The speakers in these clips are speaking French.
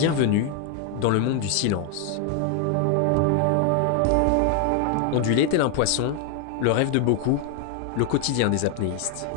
Bienvenue dans le monde du silence. Onduler tel un poisson, le rêve de beaucoup, le quotidien des apnéistes.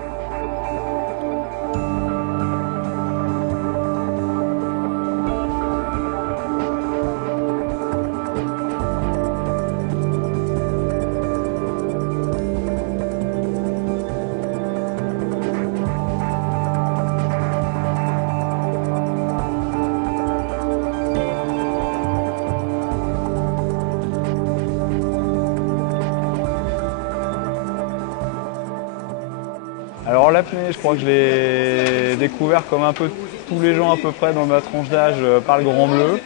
Alors l'apnée, je crois que je l'ai découvert comme un peu tous les gens à peu près dans ma tranche d'âge par le Grand Bleu,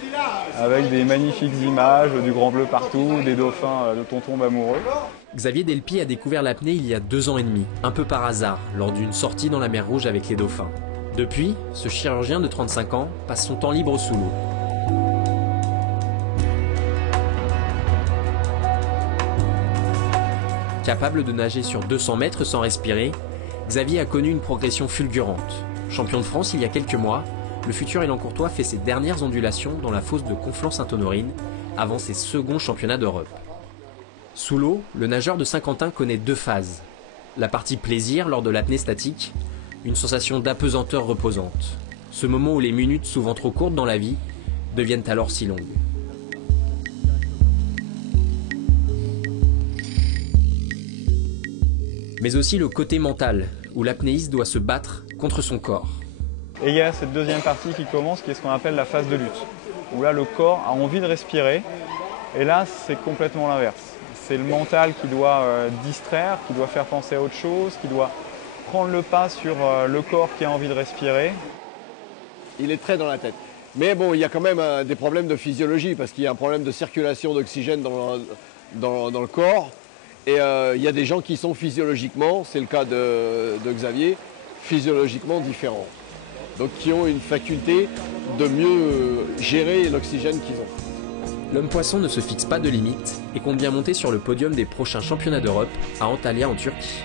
avec des magnifiques images du Grand Bleu partout, des dauphins de tombent amoureux. Xavier Delpy a découvert l'apnée il y a 2 ans et demi, un peu par hasard, lors d'une sortie dans la mer Rouge avec les dauphins. Depuis, ce chirurgien de 35 ans passe son temps libre sous l'eau. Capable de nager sur 200 mètres sans respirer, Xavier a connu une progression fulgurante. Champion de France il y a quelques mois, le futur Élancourtois fait ses dernières ondulations dans la fosse de Conflans-Sainte-Honorine avant ses seconds championnats d'Europe. Sous l'eau, le nageur de Saint-Quentin connaît 2 phases. La partie plaisir lors de l'apnée statique, une sensation d'apesanteur reposante. Ce moment où les minutes souvent trop courtes dans la vie deviennent alors si longues. Mais aussi le côté mental, où l'apnéiste doit se battre contre son corps. Et il y a cette deuxième partie qui commence, qui est ce qu'on appelle la phase de lutte, où là le corps a envie de respirer, et là c'est complètement l'inverse. C'est le mental qui doit distraire, qui doit faire penser à autre chose, qui doit prendre le pas sur le corps qui a envie de respirer. Il est très dans la tête. Mais bon, il y a quand même des problèmes de physiologie, parce qu'il y a un problème de circulation d'oxygène dans le corps. Et il y a des gens qui sont physiologiquement, c'est le cas de Xavier, physiologiquement différents. Donc qui ont une faculté de mieux gérer l'oxygène qu'ils ont. L'homme-poisson ne se fixe pas de limites et compte bien monter sur le podium des prochains championnats d'Europe à Antalya en Turquie.